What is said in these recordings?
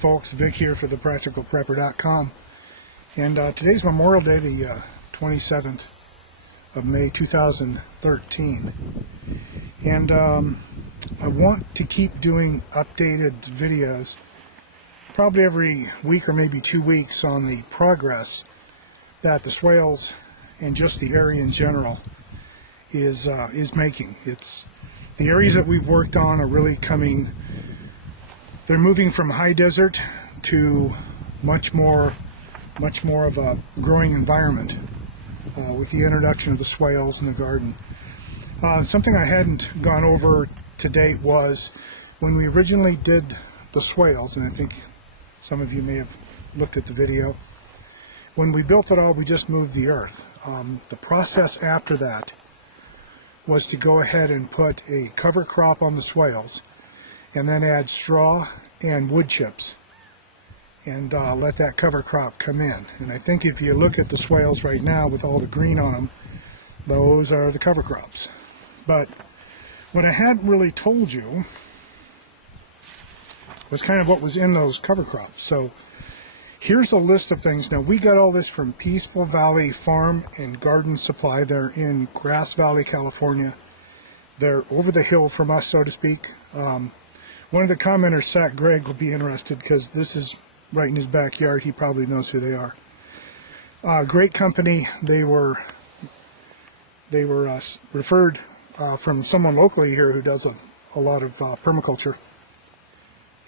folks, Vic here for thepracticalprepper.com, and today's Memorial Day, the 27th of May 2013, and I want to keep doing updated videos probably every week or maybe 2 weeks on the progress that the swales and just the area in general is making. It's the areas that we've worked on are really coming. They're moving from high desert to much more of a growing environment with the introduction of the swales in the garden. Something I hadn't gone over to date was when we originally did the swales, and I think some of you may have looked at the video. When we built it all, we just moved the earth. The process after that was to go ahead and put a cover crop on the swales and then add straw and wood chips and let that cover crop come in. And I think if you look at the swales right now with all the green on them, those are the cover crops. But what I hadn't really told you was kind of what was in those cover crops. So here's a list of things. Now, we got all this from Peaceful Valley Farm and Garden Supply. They're in Grass Valley, California. They're over the hill from us, so to speak. One of the commenters, Sack Greg, will be interested because this is right in his backyard. He probably knows who they are. Great company. They were referred from someone locally here who does a lot of permaculture.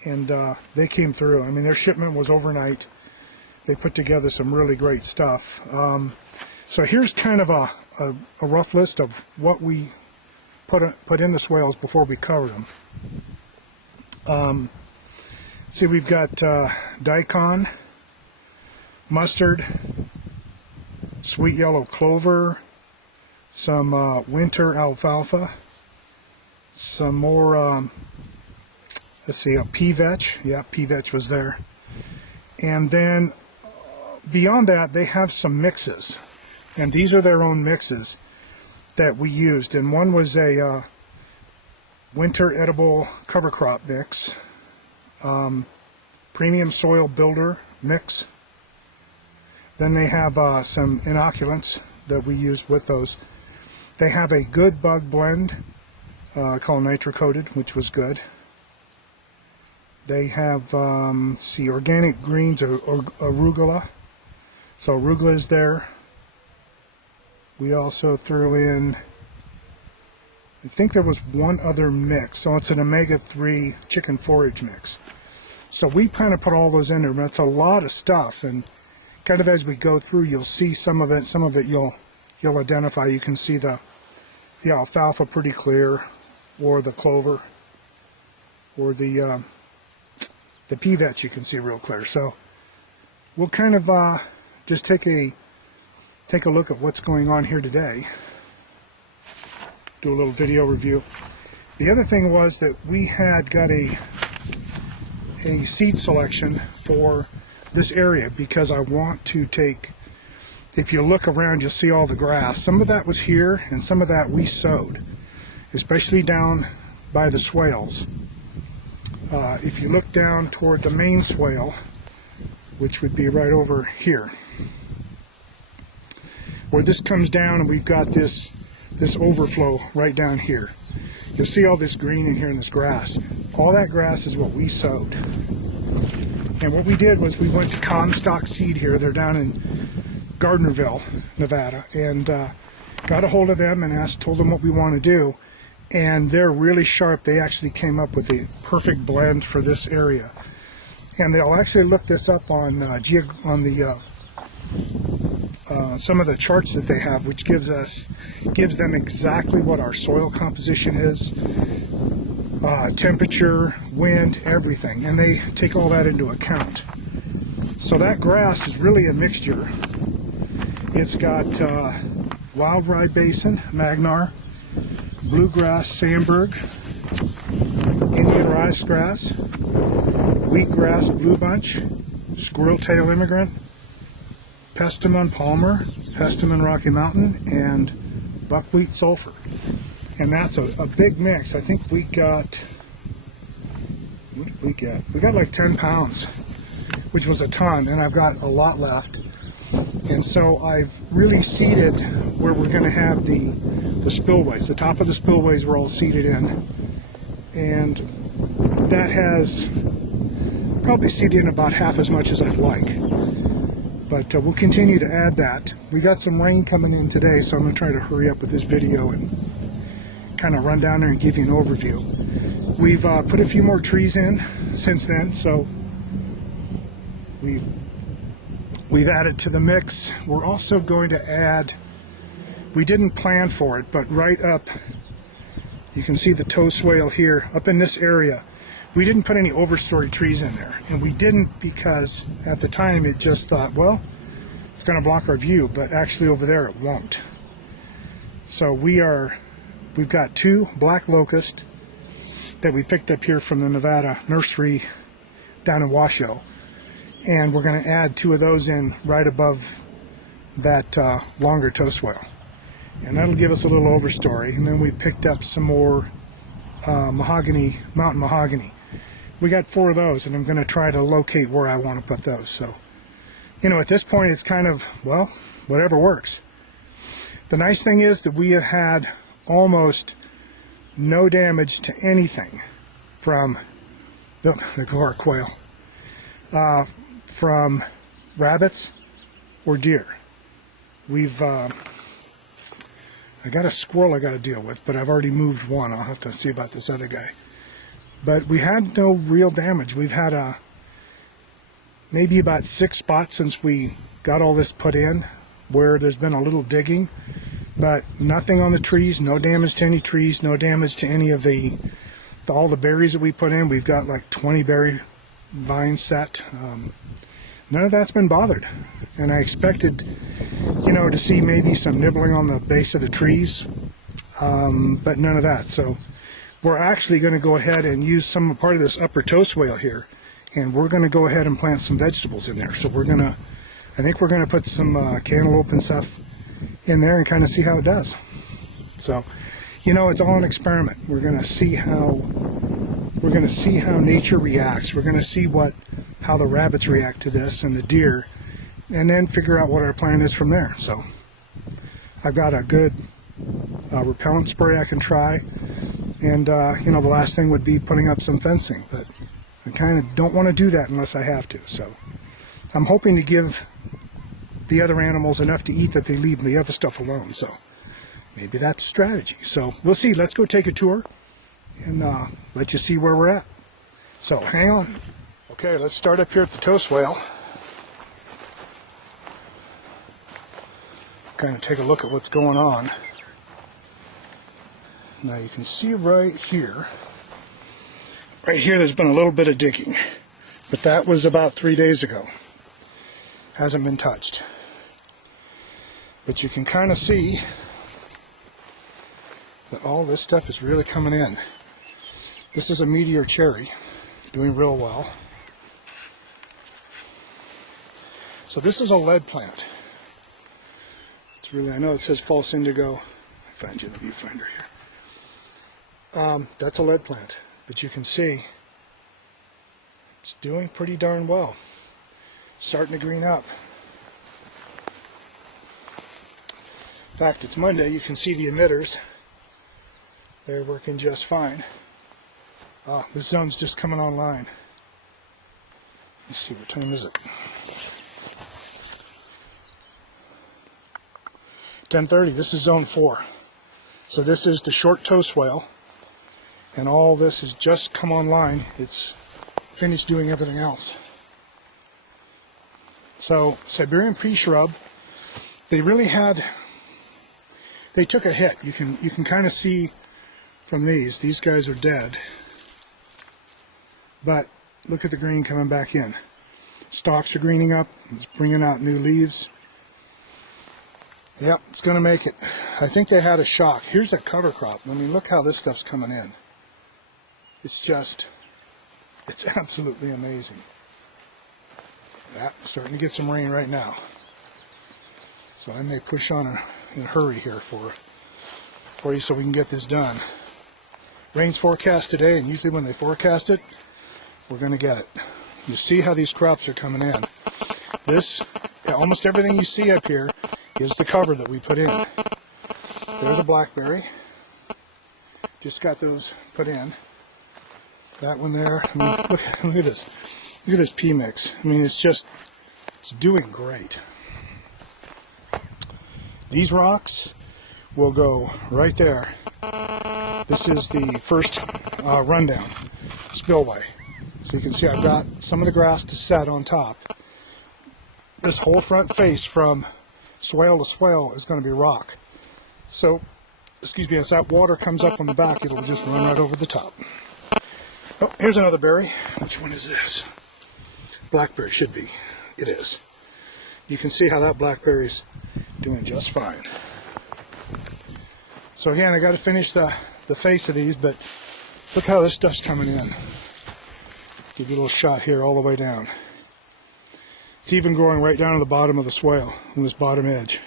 And they came through. I mean, their shipment was overnight. They put together some really great stuff. So here's kind of a rough list of what we put in the swales before we covered them. See, we've got daikon, mustard, sweet yellow clover, some winter alfalfa, some more, let's see, a pea vetch. Yeah, pea vetch was there. And then beyond that, they have some mixes. And these are their own mixes that we used. And one was a winter edible cover crop mix, premium soil builder mix. Then they have some inoculants that we used with those. They have a good bug blend called nitro-coated, which was good. They have, see, organic greens or arugula. So arugula is there. We also threw in, I think there was one other mix. So it's an omega-3 chicken forage mix. So we kind of put all those in there. But it's a lot of stuff. And kind of as we go through, you'll see some of it. Some of it you'll identify. You can see the alfalfa pretty clear, or the clover, or the pea vetch you can see real clear. So we'll kind of just take a look at what's going on here today. Do a little video review. The other thing was that we had got a seed selection for this area because I want to take, if you look around, you'll see all the grass. Some of that was here and some of that we sowed, especially down by the swales. If you look down toward the main swale, which would be right over here, where this comes down and we've got this overflow right down here. You'll see all this green in here and this grass. All that grass is what we sowed. And what we did was we went to Comstock Seed here. They're down in Gardnerville, Nevada, and got a hold of them and told them what we want to do. And they're really sharp. They actually came up with a perfect blend for this area. And they'll actually look this up on some of the charts that they have, which gives them exactly what our soil composition is, temperature, wind, everything, and they take all that into account. So that grass is really a mixture. It's got wild rye basin, magnar, bluegrass sandberg, Indian rice grass, wheatgrass blue bunch, squirrel tail immigrant, Pestamon Palmer, Pestamon Rocky Mountain, and buckwheat sulfur. And that's a big mix. I think we got, what did we get? We got like 10 pounds which was a ton, and I've got a lot left. And so I've really seeded where we're going to have the spillways. The top of the spillways were all seeded in, and that has probably seeded in about half as much as I'd like. But we'll continue to add that. We got some rain coming in today, so I'm going to try to hurry up with this video and kind of run down there and give you an overview. We've put a few more trees in since then, so we've added to the mix. We're also going to add, we didn't plan for it, but right up, you can see the toe swale here, up in this area. We didn't put any overstory trees in there, and we didn't because at the time it just thought, well, it's going to block our view, but actually over there it won't. So we've got 2 black locust that we picked up here from the Nevada nursery down in Washoe, and we're going to add 2 of those in right above that longer toe swale, and that'll give us a little overstory. And then we picked up some more mountain mahogany. We got 4 of those, and I'm going to try to locate where I want to put those. So, you know, at this point it's kind of, well, whatever works. The nice thing is that we have had almost no damage to anything from the Agora quail, from rabbits or deer. I got a squirrel I got to deal with, but I've already moved one. I'll have to see about this other guy. But we had no real damage. We've had maybe about 6 spots since we got all this put in where there's been a little digging, but nothing on the trees, no damage to any trees, no damage to any of all the berries that we put in. We've got like 20 berry vines set. None of that's been bothered. And I expected, you know, to see maybe some nibbling on the base of the trees, but none of that. So we're actually going to go ahead and use some part of this upper toe swale here, and we're going to go ahead and plant some vegetables in there. So I think we're going to put some cantaloupe and stuff in there and kind of see how it does. So, you know, it's all an experiment. We're going to see how nature reacts. We're going to see how the rabbits react to this and the deer, and then figure out what our plan is from there. So I've got a good repellent spray I can try, and you know, the last thing would be putting up some fencing, but I kind of don't want to do that unless I have to. So I'm hoping to give the other animals enough to eat that they leave the other stuff alone. So maybe that's a strategy. So we'll see. Let's go take a tour and let you see where we're at. So hang on. Okay, let's start up here at the toe swale. Kind of take a look at what's going on. Now you can see right here there's been a little bit of digging, but that was about 3 days ago. Hasn't been touched. But you can kind of see that all this stuff is really coming in. This is a meteor cherry, doing real well. So this is a lead plant. It's really, I know it says false indigo. I'll find you the viewfinder here. That's a lead plant, but you can see it's doing pretty darn well. Starting to green up. In fact, it's Monday. You can see the emitters. They're working just fine. Oh, this zone's just coming online. Let's see, what time is it? 10:30. This is zone 4. So this is the short toe swale, and all this has just come online. It's finished doing everything else. So Siberian pea shrub, they took a hit. You can kind of see from these guys are dead. But look at the green coming back in. Stalks are greening up. It's bringing out new leaves. Yep, it's going to make it. I think they had a shock. Here's a cover crop. I mean, look how this stuff's coming in. It's absolutely amazing. Yeah, starting to get some rain right now. So I may push on in a hurry here for you so we can get this done. Rain's forecast today, and usually when they forecast it, we're going to get it. You see how these crops are coming in. Almost everything you see up here is the cover that we put in. There's a blackberry. Just got those put in. That one there. I mean, look at this. Look at this pea mix. I mean, it's doing great. These rocks will go right there. This is the first rundown, Spillway. So you can see I've got some of the grass to set on top. This whole front face from swale to swale is going to be rock. So, excuse me, as that water comes up on the back, it'll just run right over the top. Oh, here's another berry. Which one is this? Blackberry should be. It is. You can see how that blackberry's doing just fine. So again, I got to finish the face of these, but look how this stuff's coming in. Give you a little shot here all the way down. It's even growing right down to the bottom of the swale, on this bottom edge.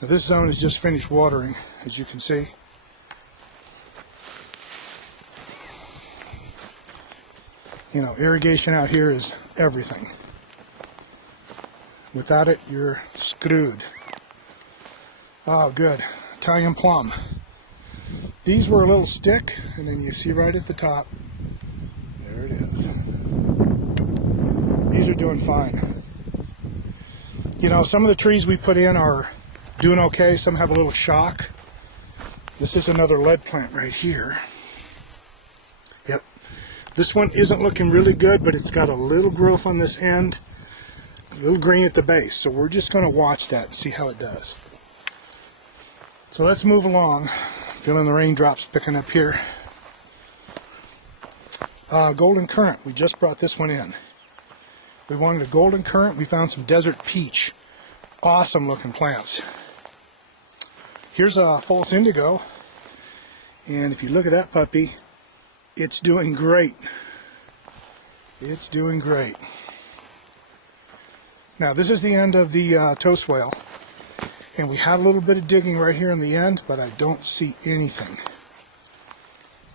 Now this zone is just finished watering, as you can see. You know, irrigation out here is everything. Without it, you're screwed. Oh, good. Italian plum. These were a little stick, and then you see right at the top, there it is. These are doing fine. You know, some of the trees we put in are doing okay. Some have a little shock. This is another lead plant right here. Yep. This one isn't looking really good, but it's got a little growth on this end, a little green at the base. So we're just going to watch that and see how it does. So let's move along. Feeling the raindrops picking up here. Golden currant. We just brought this one in. We wanted a golden currant. We found some desert peach. Awesome looking plants. Here's a false indigo. And if you look at that puppy, it's doing great. It's doing great. Now this is the end of the toe swale. And we had a little bit of digging right here in the end, but I don't see anything.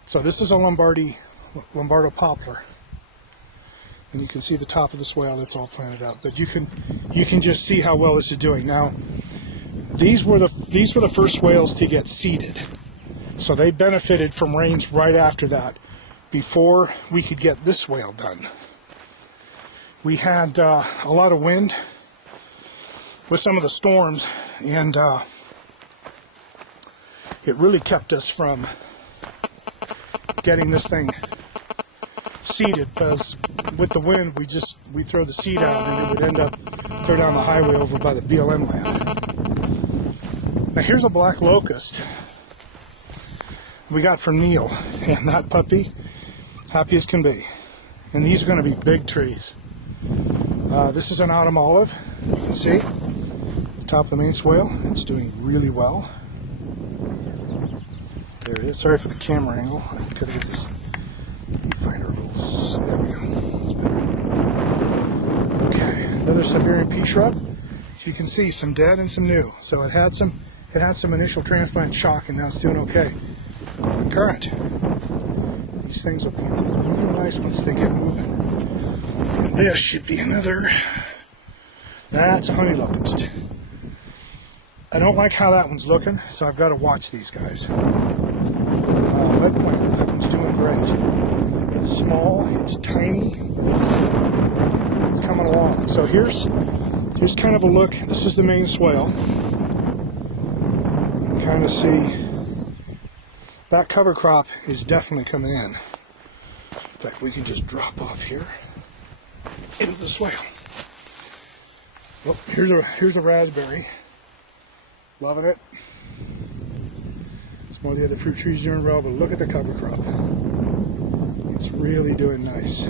So this is a Lombardo poplar. And you can see the top of the swale, that's all planted out. But you can just see how well this is doing. Now, these were the first swales to get seeded. So they benefited from rains right after that, before we could get this swale done. We had a lot of wind with some of the storms, and it really kept us from getting this thing seeded, because with the wind we throw the seed out and it would end up clear down the highway over by the BLM land. Now here's a black locust we got from Neil, and that puppy, happy as can be. And these are going to be big trees. This is an autumn olive, you can see, the top of the main swale. It's doing really well. There it is. Sorry for the camera angle. I gotta get this viewfinder a little. There we go. Okay, another Siberian pea shrub. As you can see, some dead and some new. So it had some initial transplant shock, and now it's doing okay. Current. These things will be really nice once they get moving. And this should be another. That's a honey locust. I don't like how that one's looking, so I've got to watch these guys. Lead plant, that one's doing great. It's small, it's tiny, but it's coming along. So here's kind of a look. This is the main swale. You can kind of see that cover crop is definitely coming in. In fact, we can just drop off here into the swale. Well, here's a raspberry. Loving it. Some of the other fruit trees doing well, but look at the cover crop. It's really doing nice.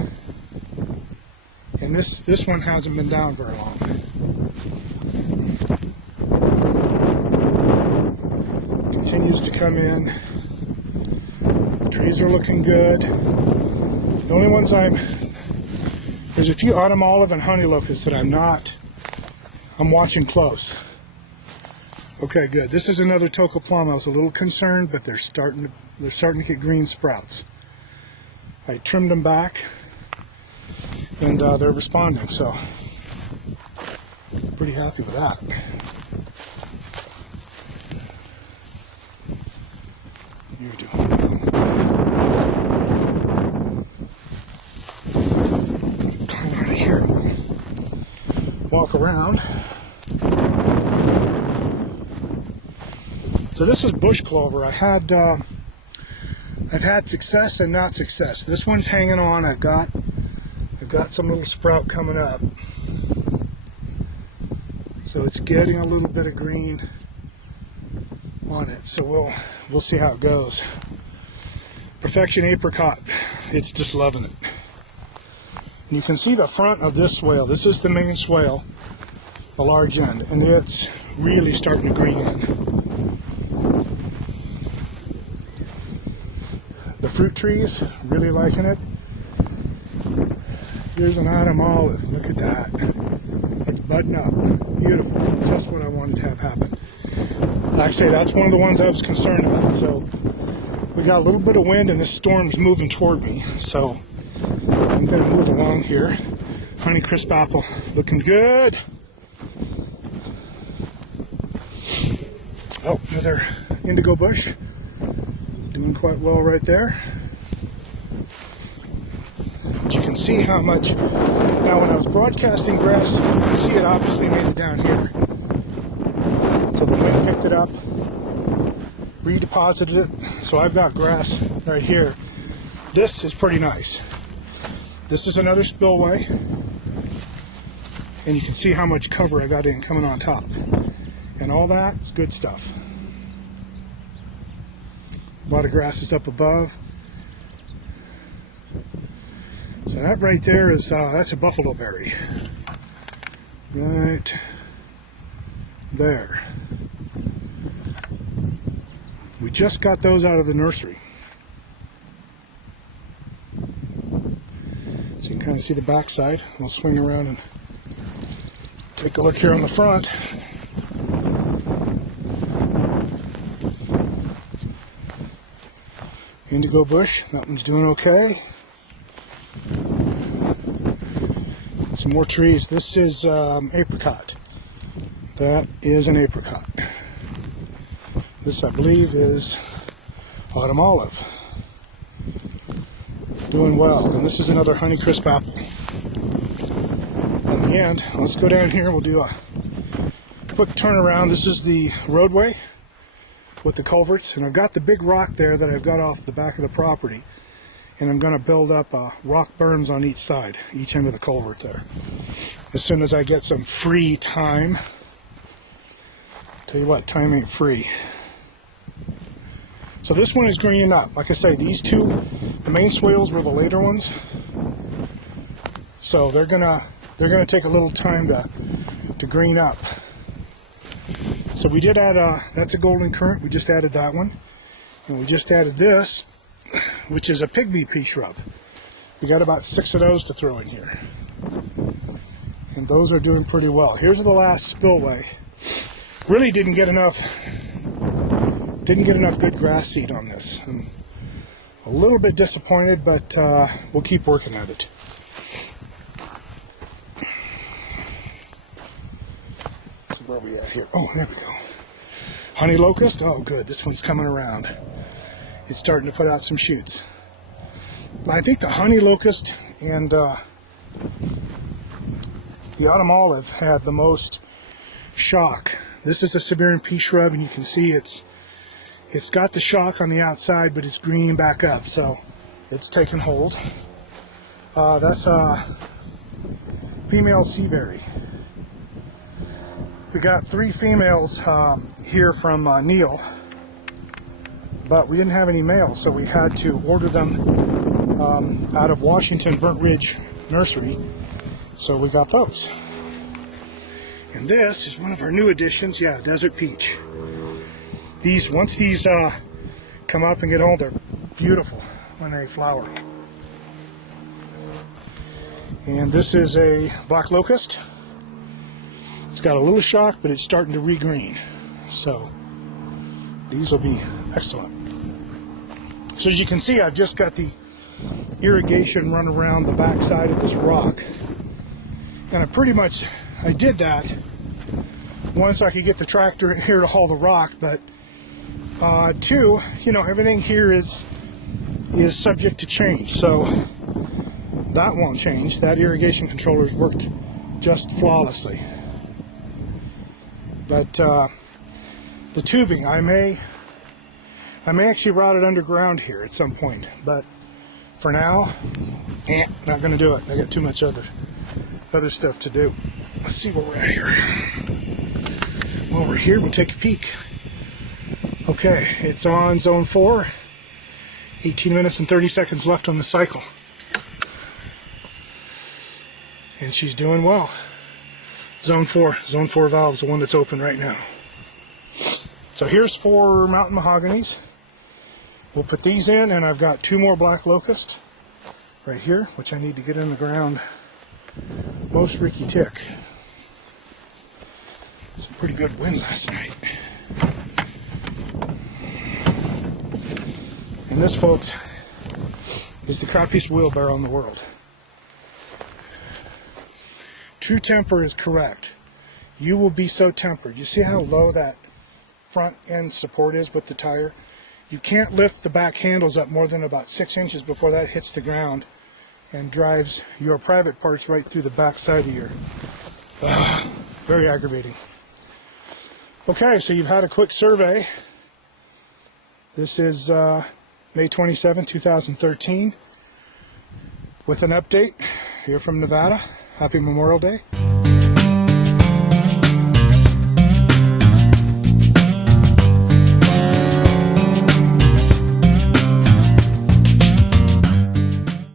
And this one hasn't been down very long. Continues to come in. The trees are looking good. The only ones there's a few autumn olive and honey locusts that I'm watching close. Okay, good. This is another toco plum. I was a little concerned, but they're starting to get green sprouts. I trimmed them back, and they're responding, so pretty happy with that. You're doing well. Climb out of here and we'll walk around. So this is bush clover. I've had success and not success. This one's hanging on. I've got some little sprout coming up. So it's getting a little bit of green on it. So we'll see how it goes. Perfection apricot. It's just loving it. And you can see the front of this swale. This is the main swale, the large end, and it's really starting to green in. The fruit trees, really liking it. Here's an autumn olive. Look at that. It's budding up. Beautiful. Just what I wanted to have happen. Like I say, that's one of the ones I was concerned about. So we got a little bit of wind and this storm's moving toward me. So I'm going to move along here. Honeycrisp apple looking good. Oh, another indigo bush. Doing quite well right there. But you can see how much. Now when I was broadcasting grass, you can see it obviously made it down here. So the wind picked it up, redeposited it. So I've got grass right here. This is pretty nice. This is another spillway. And you can see how much cover I got in coming on top. And all that is good stuff. A lot of grass is up above. So that right there is, that's a buffalo berry. Right there. We just got those out of the nursery. So you can kind of see the backside. We'll swing around and take a look here on the front. Indigo bush, that one's doing okay. Some more trees. This is apricot. That is an apricot. This, I believe, is autumn olive. Doing well. And this is another Honeycrisp apple. In the end, let's go down here. We'll do a quick turnaround. This is the roadway with the culverts, and I've got the big rock there that I've got off the back of the property, and I'm going to build up rock berms on each side, each end of the culvert there. As soon as I get some free time. Tell you what, time ain't free. So this one is greening up. Like I say, these two, the main swales were the later ones, so they're gonna take a little time to green up. So we did add that's a golden currant. We just added that one, and we just added this, which is a pygmy pea shrub. We got about 6 of those to throw in here, and those are doing pretty well. Here's the last spillway. Really didn't get enough good grass seed on this. I'm a little bit disappointed, but we'll keep working at it. So where are we at here? Oh, there we go. Honey locust. Oh, good. This one's coming around. It's starting to put out some shoots. I think the honey locust and the autumn olive had the most shock. This is a Siberian pea shrub, and you can see it's got the shock on the outside, but it's greening back up, so it's taking hold. That's a female seaberry. We got 3 females here from Neil, but we didn't have any males, so we had to order them out of Washington Burnt Ridge Nursery, so we got those. And this is one of our new additions, yeah, desert peach. Once these come up and get old, they're beautiful when they flower. And this is a black locust. It's got a little shock, but it's starting to regreen. So these will be excellent. So as you can see, I've just got the irrigation run around the back side of this rock. And I did that once I could get the tractor in here to haul the rock, but two, everything here is subject to change, so that won't change. That irrigation controller's worked just flawlessly. But the tubing, I may actually route it underground here at some point, but for now, not going to do it. I got too much other stuff to do. Let's see where we're at here. While we're here, we'll take a peek. Okay, it's on zone 4. 18 minutes and 30 seconds left on the cycle. And she's doing well. Zone 4 valve is the one that's open right now. So here's 4 mountain mahoganies. We'll put these in, and I've got 2 more black locust right here, which I need to get in the ground most Ricky tick. Some pretty good wind last night. And this, folks, is the crappiest wheelbarrow in the world. True temper is correct. You will be so tempered. You see how low that front end support is with the tire? You can't lift the back handles up more than about 6 inches before that hits the ground and drives your private parts right through the back side of your... very aggravating. Okay, so you've had a quick survey. This is May 27, 2013, with an update here from Nevada. Happy Memorial Day.